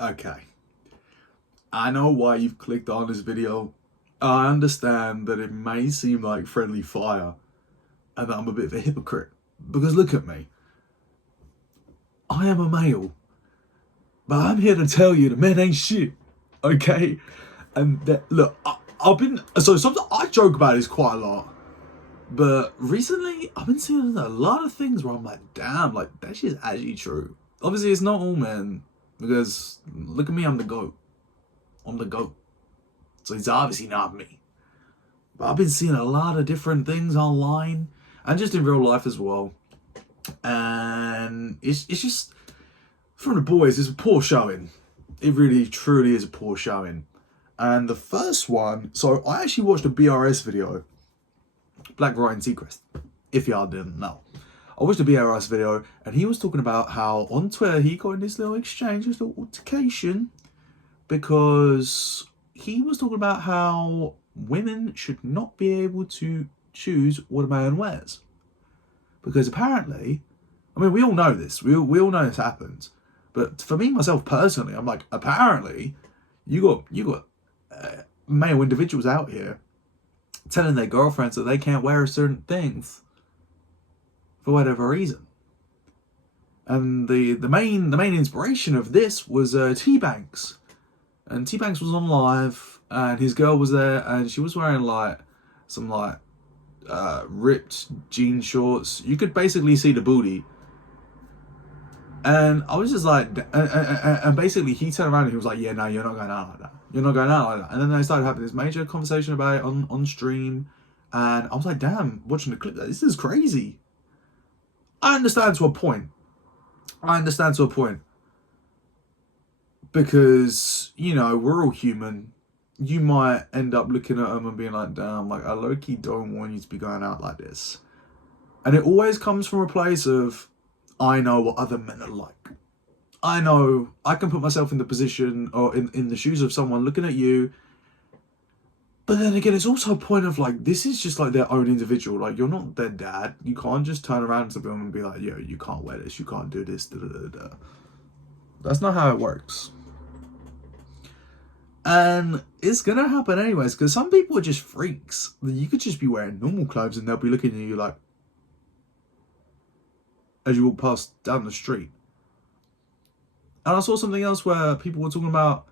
Okay. I know why you've clicked on this video. I understand that it may seem like friendly fire and that I'm a bit of a hypocrite. Because look at me. I am a male. But I'm here to tell you that men ain't shit. Okay? And that, look, I've been... So sometimes I joke about this quite a lot. But recently, I've been seeing a lot of things where I'm like, damn, like, that shit's actually true. Obviously, it's not all men. Because, look at me, I'm the GOAT. I'm the GOAT. So it's obviously not me. But I've been seeing a lot of different things online. And just in real life as well. And it's just... From the boys, it's a poor showing. It really, truly is a poor showing. And the first one... So, I actually watched a BRS video. Black Ryan Seacrest, if y'all didn't know. I watched a BRS video, and he was talking about how on Twitter he got in this little exchange, this little altercation, because he was talking about how women should not be able to choose what a man wears. Because apparently, I mean, we all know this. We all know this happens. But for me, myself personally, I'm like, apparently, you got male individuals out here telling their girlfriends that they can't wear certain things for whatever reason. And the main inspiration of this was T-Banks. And T-Banks was on live, and his girl was there, and she was wearing like some like ripped jean shorts. You could basically see the booty. And I was just like, and basically he turned around and he was like, yeah, no, you're not going out like that. You're not going out like that. And then they started having this major conversation about it on stream. And I was like, damn, watching the clip, this is crazy. I understand to a point. Because, you know, we're all human. You might end up looking at them and being like, damn, like, I low-key don't want you to be going out like this. And it always comes from a place of, I know what other men are like. I know I can put myself in the position or in the shoes of someone looking at you. But then again, it's also a point of like, this is just like their own individual. Like, you're not their dad. You can't just turn around to them and be like, yo, you can't wear this. You can't do this. Da, da, da, da. That's not how it works. And it's going to happen anyways. Because some people are just freaks. You could just be wearing normal clothes and they'll be looking at you like, as you walk past down the street. And I saw something else where people were talking about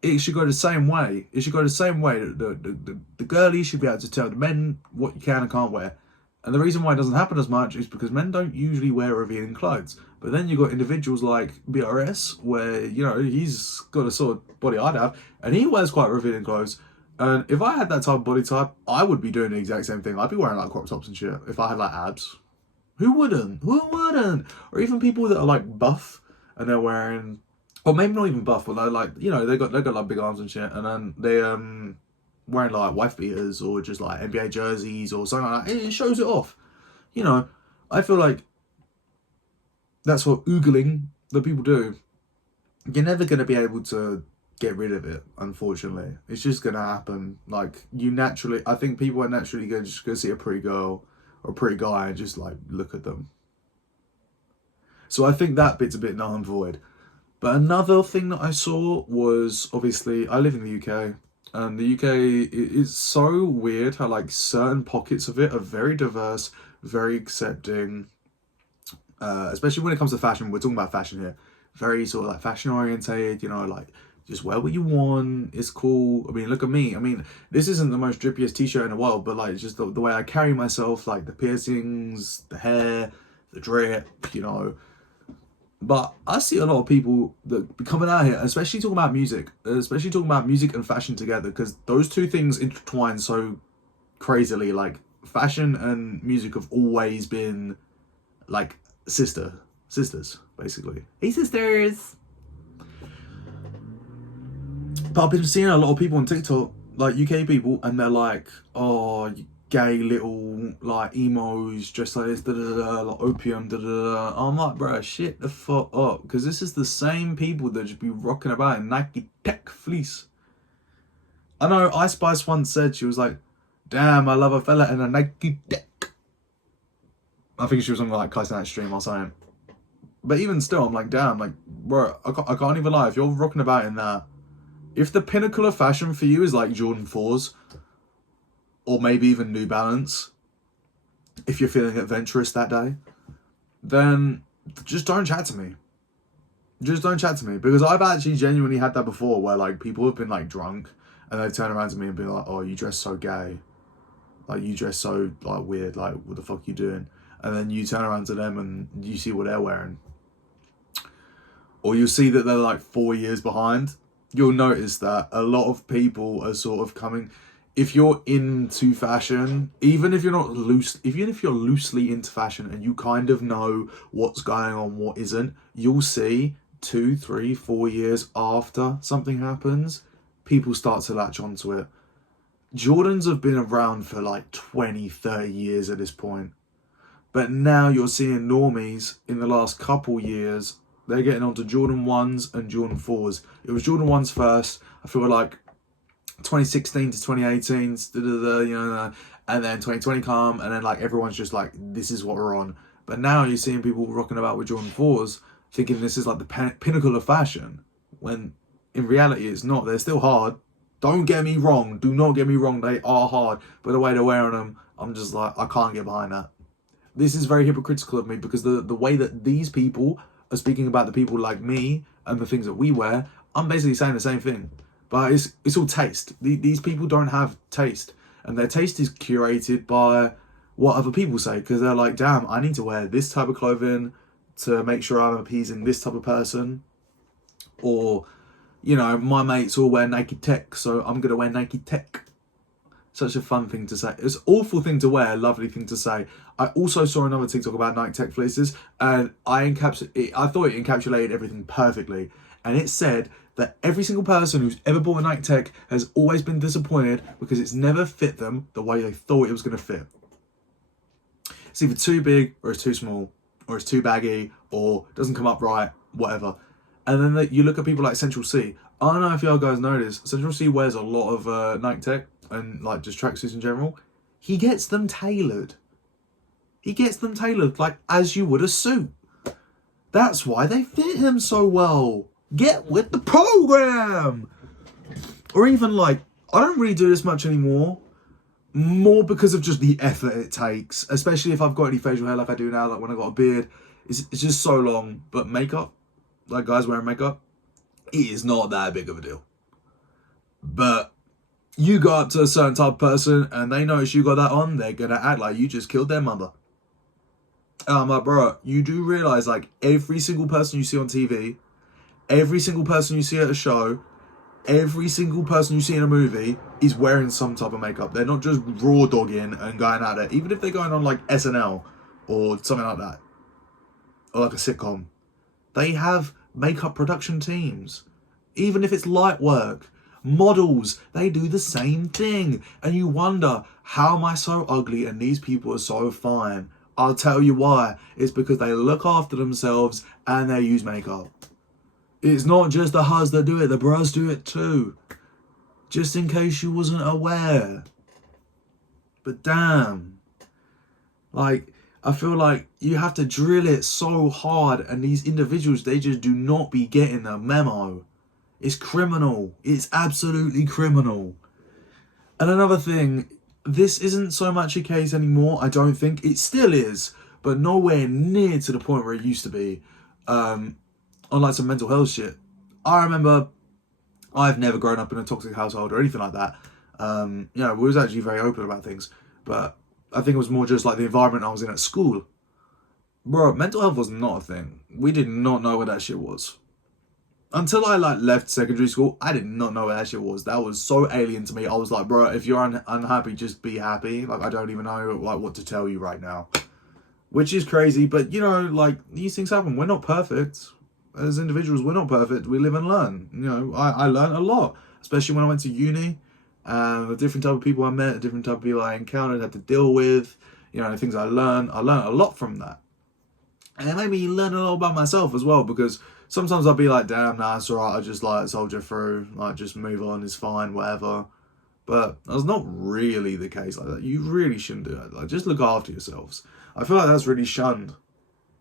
it should go the same way. It should go the same way. The girlies should be able to tell the men what you can and can't wear. And the reason why it doesn't happen as much is because men don't usually wear revealing clothes. But then you've got individuals like BRS where, you know, he's got a sort of body I'd have. And he wears quite revealing clothes. And if I had that type of body type, I would be doing the exact same thing. I'd be wearing like crop tops and shit if I had like abs. Who wouldn't? Who wouldn't? Or even people that are like buff and they're wearing, or maybe not even buff, but they're like, you know, they got like big arms and shit, and then they wearing like wife beaters or just like NBA jerseys or something like that. It shows it off. You know, I feel like that's what oogling that people do. You're never gonna be able to get rid of it, unfortunately. It's just gonna happen. Like, you naturally, I think people are naturally gonna just go see a pretty girl or a pretty guy and just like look at them. So I think that bit's a bit null and void. But another thing that I saw was, obviously, I live in the UK, and the UK is so weird how like certain pockets of it are very diverse, very accepting, especially when it comes to fashion. We're talking about fashion here. Very sort of like fashion orientated, you know, like just wear what you want. It's cool. I mean, look at me. I mean, this isn't the most drippiest t-shirt in the world, but like just the way I carry myself, like the piercings, the hair, the drip, you know. But I see a lot of people that be coming out here, especially talking about music, and fashion together, because those two things intertwine so crazily. Like, fashion and music have always been like sisters, basically. Hey, sisters. But I've been seeing a lot of people on TikTok, like UK people, and they're like, oh, gay little like emos dressed like this, da da da, like opium, da da da. I'm like, bro, shit the fuck up, because this is the same people that just be rocking about in Nike Tech fleece. I know Ice Spice once said, she was like, damn, I love a fella in a Nike Tech. I think she was on like cussing that stream or something. But even still, I'm like, damn, like, bro, I can't even lie. If you're rocking about in that, if the pinnacle of fashion for you is like Jordan 4s, or maybe even New Balance, if you're feeling adventurous that day, then just don't chat to me. Just don't chat to me, because I've actually genuinely had that before, where like people have been like drunk and they've turned around to me and be like, oh, you dress so gay, like you dress so like weird, like what the fuck are you doing? And then you turn around to them and you see what they're wearing, or you'll see that they're like 4 years behind. You'll notice that a lot of people are sort of coming, if you're into fashion, even if you're loosely into fashion and you kind of know what's going on, what isn't, you'll see 2, 3, 4 years after something happens, people start to latch onto it. Jordans have been around for like 20, 30 years at this point. But now you're seeing normies in the last couple years, they're getting onto Jordan 1s and Jordan 4s. It was Jordan 1s first. I feel like 2016 to 2018, you know, and then 2020 come, and then like everyone's just like, this is what we're on. But now you're seeing people rocking about with Jordan 4s, thinking this is like the pinnacle of fashion, when in reality it's not. They're still hard. Don't get me wrong. Do not get me wrong. They are hard. But the way they're wearing them, I'm just like, I can't get behind that. This is very hypocritical of me, because the way that these people are speaking about the people like me and the things that we wear, I'm basically saying the same thing. But it's all taste. These people don't have taste. And their taste is curated by what other people say, because they're like, damn, I need to wear this type of clothing to make sure I'm appeasing this type of person. Or, you know, my mates all wear Nike Tech, so I'm going to wear Nike Tech. Such a fun thing to say. It's an awful thing to wear, lovely thing to say. I also saw another TikTok about Nike Tech fleeces, and I thought it encapsulated everything perfectly. And it said that every single person who's ever bought a Nike Tech has always been disappointed because it's never fit them the way they thought it was going to fit. It's either too big, or it's too small, or it's too baggy, or doesn't come up right, whatever. And then you look at people like Central C. I don't know if y'all guys notice, Central C wears a lot of Nike Tech and like just tracksuits in general. He gets them tailored. He gets them tailored like as you would a suit. That's why they fit him so well. Get with the program. Or even like, I don't really do this much anymore. More because of just the effort it takes. Especially if I've got any facial hair like I do now, like when I got a beard. It's just so long. But makeup, like guys wearing makeup, it is not that big of a deal. But you go up to a certain type of person and they notice you got that on, they're going to act like you just killed their mother. And I'm like, bro, you do realize like every single person you see on TV, every single person you see at a show, every single person you see in a movie is wearing some type of makeup. They're not just raw dogging and going at it. Even if they're going on like SNL or something like that, or like a sitcom, they have makeup production teams. Even if it's light work, models, they do the same thing. And you wonder, how am I so ugly and these people are so fine? I'll tell you why. It's because they look after themselves and they use makeup. It's not just the hus that do it, the bros do it too. Just in case you wasn't aware. But damn. Like, I feel like you have to drill it so hard, and these individuals, they just do not be getting the memo. It's criminal. It's absolutely criminal. And another thing, this isn't so much a case anymore, I don't think. It still is, but nowhere near to the point where it used to be. On like some mental health shit. I remember I've never grown up in a toxic household or anything like that. You know, we was actually very open about things. But I think it was more just like the environment I was in at school. Bro, mental health was not a thing. We did not know what that shit was. Until I like left secondary school, I did not know what that shit was. That was so alien to me. I was like, bro, if you're unhappy, just be happy. Like, I don't even know like what to tell you right now. Which is crazy, but you know, like, these things happen. We're not perfect. As individuals, we're not perfect. We live and learn. You know, I learned a lot, especially when I went to uni. The different type of people I met, the different type of people I encountered, had to deal with. You know, the things I learned a lot from that. And it made me learn a lot about myself as well, because sometimes I'll be like, damn, nah, it's alright, I just like soldier through, like just move on, it's fine, whatever. But that's not really the case like that. You really shouldn't do that. Like, just look after yourselves. I feel like that's really shunned.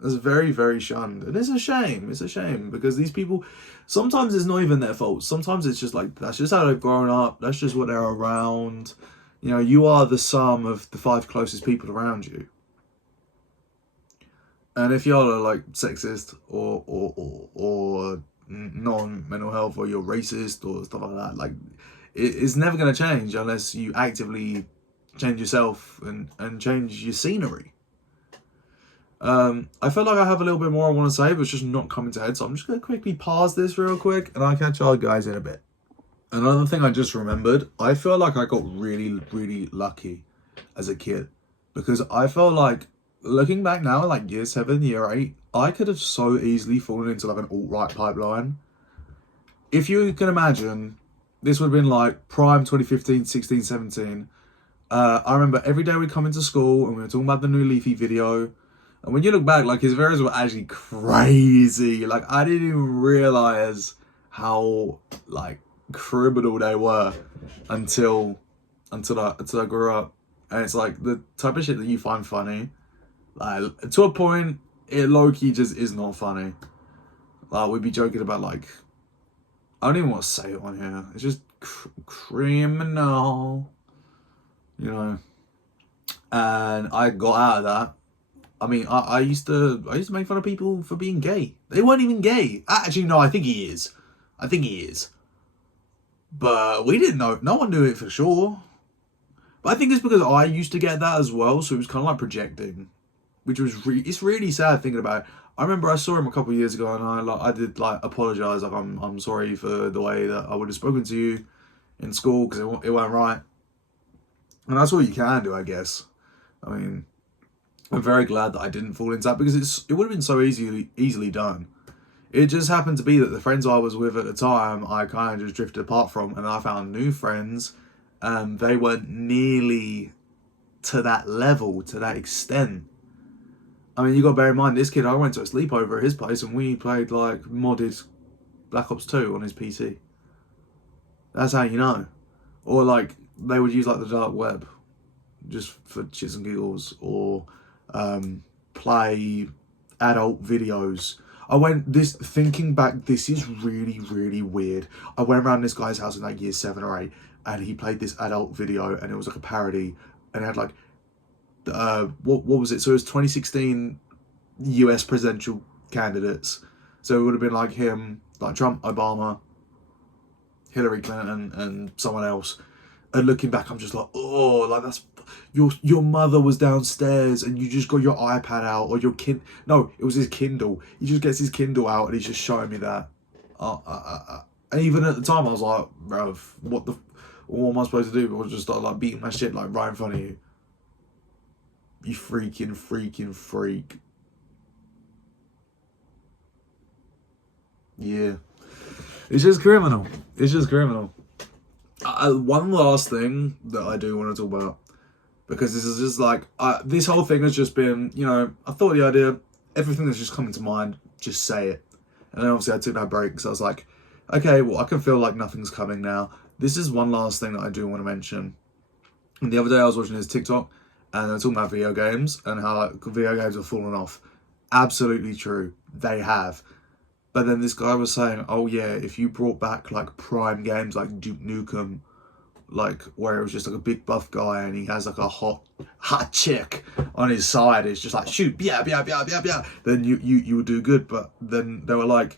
It's very, very shunned. And it's a shame. It's a shame because these people, sometimes it's not even their fault. Sometimes it's just like, that's just how they've grown up. That's just what they're around. You know, you are the sum of the 5 closest people around you. And if you're like sexist or non-mental health, or you're racist or stuff like that, like it's never going to change unless you actively change yourself and change your scenery. I feel like I have a little bit more I want to say, but it's just not coming to head. So I'm just going to quickly pause this real quick and I'll catch y'all guys in a bit. Another thing I just remembered, I feel like I got really, really lucky as a kid, because I felt like, looking back now, like year 7, year 8, I could have so easily fallen into like an alt-right pipeline. If you can imagine, this would have been like prime 2015, 16, 17. I remember every day we'd come into school and we were talking about the new Leafy video. And when you look back, like his videos were actually crazy. Like I didn't even realize how like criminal they were until I grew up. And it's like the type of shit that you find funny, like to a point, it low-key just is not funny. Like we'd be joking about like, I don't even want to say it on here. It's just criminal, you know. And I got out of that. I mean, I used to make fun of people for being gay. They weren't even gay. Actually, no, I think he is. But we didn't know. No one knew it for sure. But I think it's because I used to get that as well. So it was kind of like projecting, which was it's really sad thinking about it. I remember I saw him a couple of years ago, and I did like apologize. Like I'm sorry for the way that I would have spoken to you in school, because it went right. And that's all you can do, I guess. I mean, I'm very glad that I didn't fall into that, because it would have been so easily done. It just happened to be that the friends I was with at the time, I kind of just drifted apart from, and I found new friends, and they weren't nearly to that level, to that extent. I mean, you got to bear in mind, this kid, I went to a sleepover at his place, and we played like modded Black Ops 2 on his PC. That's how you know. Or like, they would use like the dark web just for shits and giggles, or play adult videos. Thinking back, this is really, really weird. I went around this guy's house in like year 7 or 8, and he played this adult video, and it was like a parody, and it had like, what was it? So it was 2016 US presidential candidates. So it would have been like him, like Trump, Obama, Hillary Clinton, and someone else. And looking back, I'm just like, oh, like that's, your mother was downstairs and you just got your iPad out, or your no, it was his Kindle. He just gets his Kindle out and he's just showing me that. And even at the time, I was like, bruv, what am I supposed to do? I was just like beating my shit like right in front of you. You freaking freak. Yeah. It's just criminal. One last thing that I do want to talk about, because this is just like, this whole thing has just been, you know, I thought the idea, everything that's just coming to mind, just say it. And then obviously I took that break, because I was like, okay, well, I can feel like nothing's coming now. This is one last thing that I do want to mention. And the other day I was watching his TikTok, and they're talking about video games and how like video games have fallen off. Absolutely true, they have. But then this guy was saying, oh yeah, if you brought back like prime games like Duke Nukem, like where it was just like a big buff guy and he has like a hot chick on his side, it's just like shoot, yeah, then you would do good. But then they were like,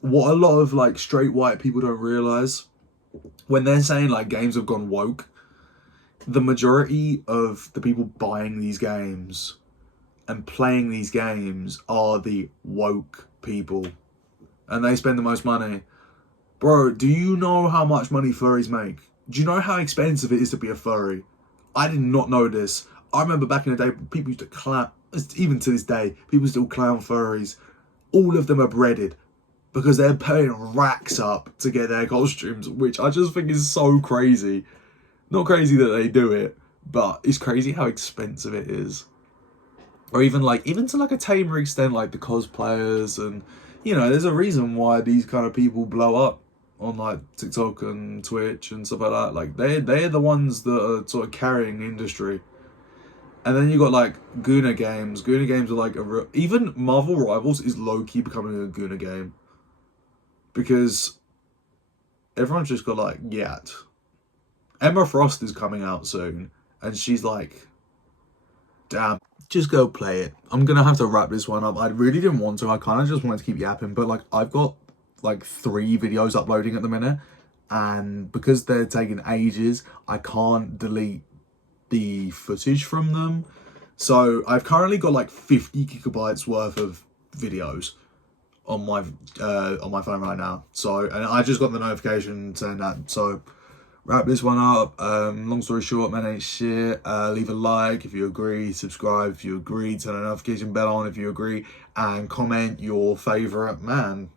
what a lot of like straight white people don't realize, when they're saying like games have gone woke, the majority of the people buying these games and playing these games are the woke people, and they spend the most money. Bro, do you know how much money furries make? Do you know how expensive it is to be a furry? I did not know this. I remember back in the day, people used to clown, even to this day, people still clown furries. All of them are breaded because they're paying racks up to get their costumes, which I just think is so crazy. Not crazy that they do it, but it's crazy how expensive it is. Or even to like a tamer extent, like the cosplayers, and you know, there's a reason why these kind of people blow up on like TikTok and Twitch and stuff like that. Like they're the ones that are sort of carrying the industry. And then you got like Guna games. Guna games are like even Marvel Rivals is low key becoming a Guna game because everyone's just got like Yat. Emma Frost is coming out soon, and she's like, damn, just go play it. I'm gonna have to wrap this one up. I really didn't want to. I kind of just wanted to keep yapping, but like I've got like 3 videos uploading at the minute, and because they're taking ages, I can't delete the footage from them. So I've currently got like 50 gigabytes worth of videos on my phone right now. So, and I just got the notification saying that. So wrap this one up. Long story short, man ain't shit. Leave a like if you agree, subscribe if you agree, turn the notification bell on if you agree, and comment your favorite man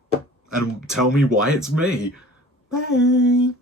and tell me why it's me. Bye.